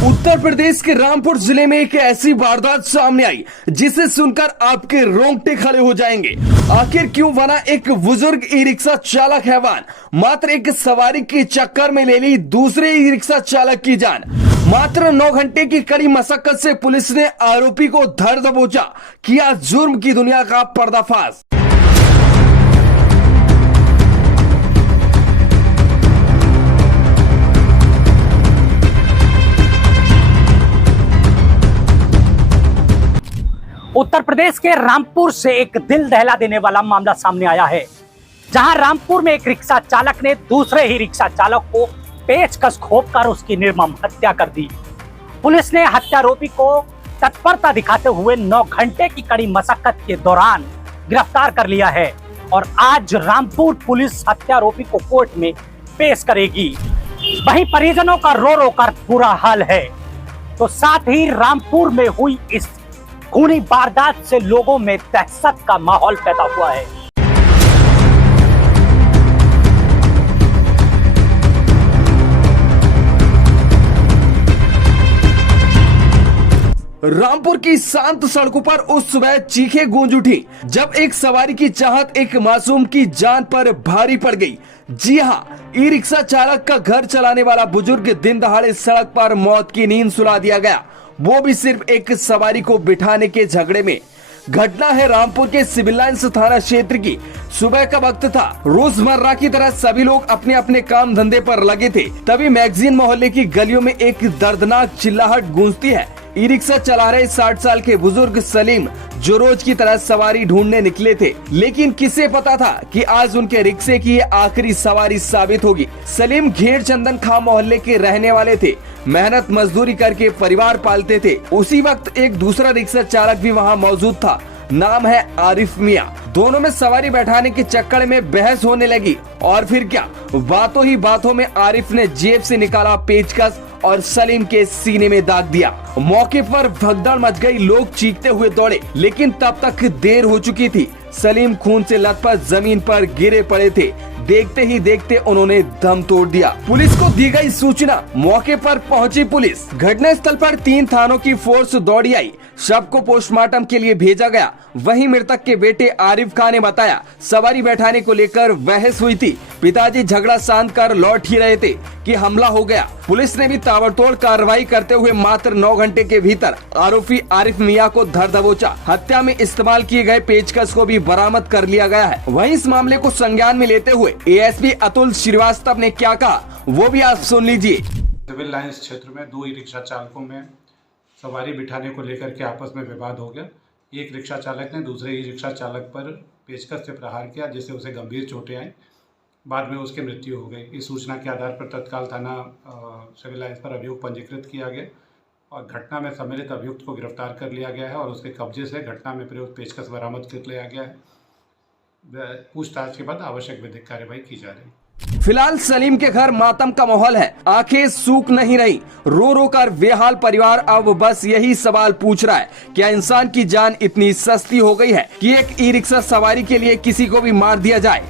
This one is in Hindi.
उत्तर प्रदेश के रामपुर जिले में एक ऐसी वारदात सामने आई जिसे सुनकर आपके रोंगटे खड़े हो जाएंगे। आखिर क्यों बना एक बुजुर्ग ई रिक्शा चालक हैवान, मात्र एक सवारी के चक्कर में ले ली दूसरे ई रिक्शा चालक की जान। मात्र 9 घंटे की कड़ी मशक्कत से पुलिस ने आरोपी को धर दबोचा, किया जुर्म की दुनिया का पर्दाफाश। उत्तर प्रदेश के रामपुर से एक दिल दहला देने वाला मामला सामने आया है, जहां रामपुर में एक रिक्शा चालक ने दूसरे ही रिक्शा चालक को पेचकस घोंपकर उसकी निर्मम हत्या कर दी। पुलिस ने हत्यारोपी को तत्परता दिखाते हुए 9 घंटे की कड़ी मशक्कत के दौरान गिरफ्तार कर लिया है और आज रामपुर पुलिस हत्यारोपी को कोर्ट में पेश करेगी। वहीं परिजनों का रो रो कर बुरा हाल है, तो साथ ही रामपुर में हुई इस खूनी वारदात से लोगों में दहशत का माहौल पैदा हुआ है। रामपुर की शांत सड़कों पर उस सुबह चीखें गूंज उठी जब एक सवारी की चाहत एक मासूम की जान पर भारी पड़ गई। जी हां, ई रिक्शा चालक का घर चलाने वाला बुजुर्ग दिन दहाड़े सड़क पर मौत की नींद सुला दिया गया, वो भी सिर्फ एक सवारी को बिठाने के झगड़े में। घटना है रामपुर के सिविल लाइंस थाना क्षेत्र की। सुबह का वक्त था, रोजमर्रा की तरह सभी लोग अपने अपने काम धंधे पर लगे थे। तभी मैगजीन मोहल्ले की गलियों में एक दर्दनाक चिल्लाहट गूंजती है। ई रिक्शा चला रहे 60 साल के बुजुर्ग सलीम जो रोज की तरह सवारी ढूंढने निकले थे, लेकिन किसे पता था कि आज उनके रिक्शे की ये आखिरी सवारी साबित होगी। सलीम घेर चंदन खां मोहल्ले के रहने वाले थे, मेहनत मजदूरी करके परिवार पालते थे। उसी वक्त एक दूसरा रिक्शा चालक भी वहाँ मौजूद था, नाम है आरिफ मियां। दोनों में सवारी बैठाने के चक्कर में बहस होने लगी और फिर क्या, बातों ही बातों में आरिफ ने जेब से निकाला पेचकस और सलीम के सीने में दाग दिया। मौके पर भगदड़ मच गई, लोग चीखते हुए दौड़े, लेकिन तब तक देर हो चुकी थी। सलीम खून से लथपथ जमीन पर गिरे पड़े थे। देखते ही देखते उन्होंने दम तोड़ दिया। पुलिस को दी गई सूचना, मौके पर पहुंची पुलिस। घटना स्थल पर 3 थानों की फोर्स दौड़ी आई, शव को पोस्टमार्टम के लिए भेजा गया। वहीं मृतक के बेटे आरिफ खान ने बताया, सवारी बैठाने को लेकर बहस हुई थी। पिताजी झगड़ा शांत कर लौट ही रहे थे कि हमला हो गया। पुलिस ने भी ताबड़तोड़ कार्रवाई करते हुए मात्र 9 घंटे के भीतर आरोपी आरिफ मियां को धर दबोचा। हत्या में इस्तेमाल किए गए पेचकस को भी बरामद कर लिया गया है। वहीं इस मामले को संज्ञान में लेते हुए एएसपी अतुल श्रीवास्तव ने क्या कहा, वो भी आप सुन लीजिए। सिविल लाइंस क्षेत्र में 2 ई रिक्शा चालकों में सवारी बिठाने को लेकर के आपस में विवाद हो गया। एक रिक्शा चालक ने दूसरे ई रिक्शा चालक पर पेचकस से प्रहार किया, जिससे उसे गंभीर चोटें आई। बाद में उसकी मृत्यु हो गई। इस सूचना के आधार पर तत्काल थाना सिविल लाइंस पर अभियोग पंजीकृत किया गया और घटना में सम्मिलित अभियुक्त को गिरफ्तार कर लिया गया है और उसके कब्जे से घटना में प्रयुक्त पेचकस बरामद कर लिया गया है। पूछताछ के बाद आवश्यक विधिक कार्यवाही की जा रही है। फिलहाल सलीम के घर मातम का माहौल है, आंखें सूख नहीं रही। रो रो कर बेहाल परिवार अब बस यही सवाल पूछ रहा है, क्या इंसान की जान इतनी सस्ती हो गई है कि एक ई रिक्शा सवारी के लिए किसी को भी मार दिया जाए।